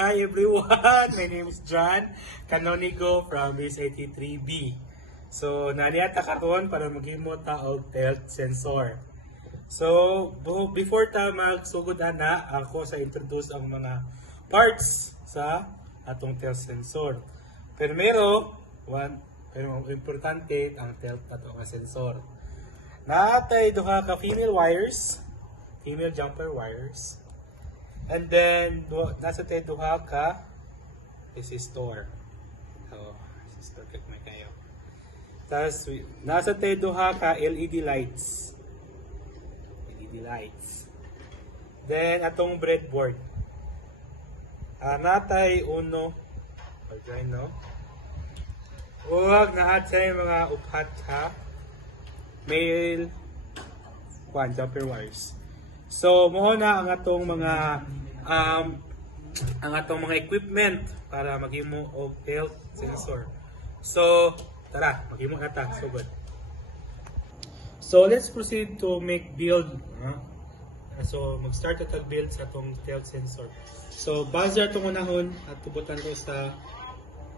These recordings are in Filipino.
Hi everyone, my name is John Canonigo from Base 83B. So, naniyata karon para maghimo ta og tilt sensor. So, before ta magsugod ana, ako sa introduce ang mga parts sa atong tilt sensor. Primero, pero importante ang tilt ato nga sensor. Naatay duha ka female jumper wires. And then, nasa tayo duha ka resistor. So, resistor click may kayo. Tapos, nasa tayo duha ka LED lights. Then, atong breadboard. Natay uno. Okay, no? Huwag naatay mga uphat ha. Male jumper wires. So, mo na ang atong mga equipment para maghimo og tilt sensor. So, tara, maghimo na ta. So good. So, let's proceed to make build. So, mag-start at build sa atong tilt sensor. So, buzzer itong unahon at tubutan ko sa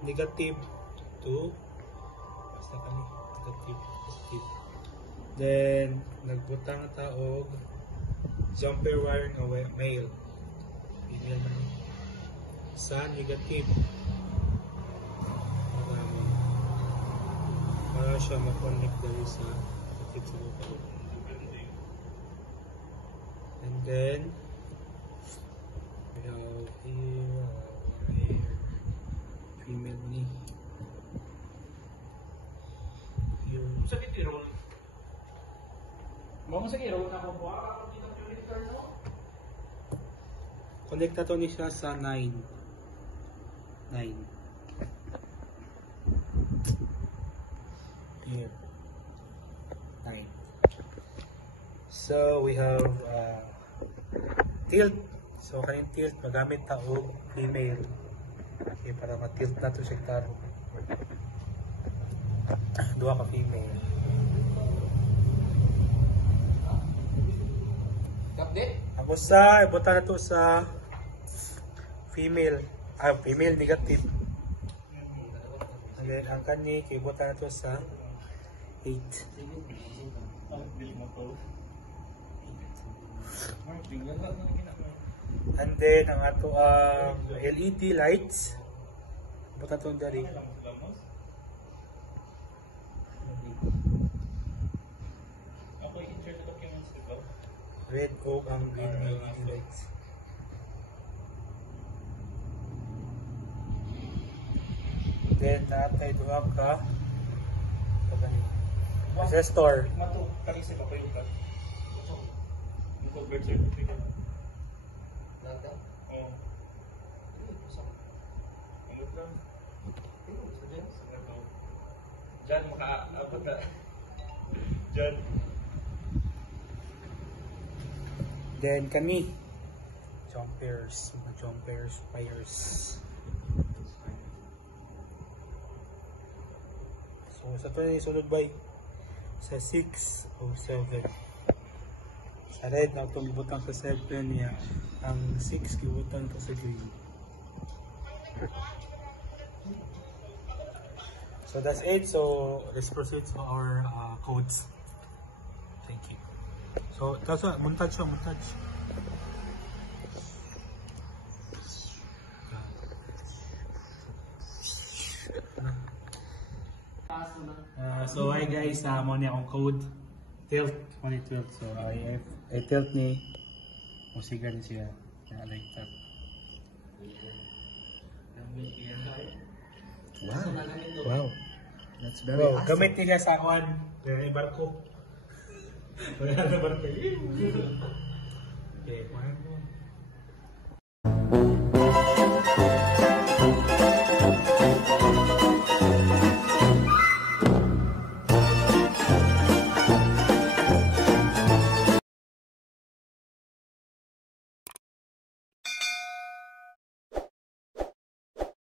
negative to basta kami negative. Then, nagbutang ta og jumper wire nga male. Female man sa negative. Para siya ma-connect dali sa negative sa bukal. And then we have here female ni. Sa kitiro. Mo sa kitiro na ko buha ka connector no. Connect to ni siya sa 9. Here. 9. So we have tilt. So kayong tilt magamit ta og female. Okay, para ma-tilt na to siya klaro. Duha ka female. Update. Ako sa ibutan na to sa female negative. And then ang kani ibutan na to sa 8. And then ang ato LED lights ibutan to dari. Red o ang green LED lights. Then natay duha ka resistor. Mato kami sa papayo ka. So, yung convert certificate. Nada? Oo. Ano lang? Diyan maka-abot na. Diyan. Then kami jumpers wires. So sa to ni sulod by sa 6 o 7. Sa red na itong butang sa 7 niya. Ang 6 gibutang ko sa green. So that's it. So let's proceed to our codes. Thank you. So, tapos montage. So hi guys, mo ni akong code tilt 2012. So I tilt ni musigan siya. I like that. Wow. That's very awesome. Gamit niya sa akin. Barko. Wala na barko. Okay,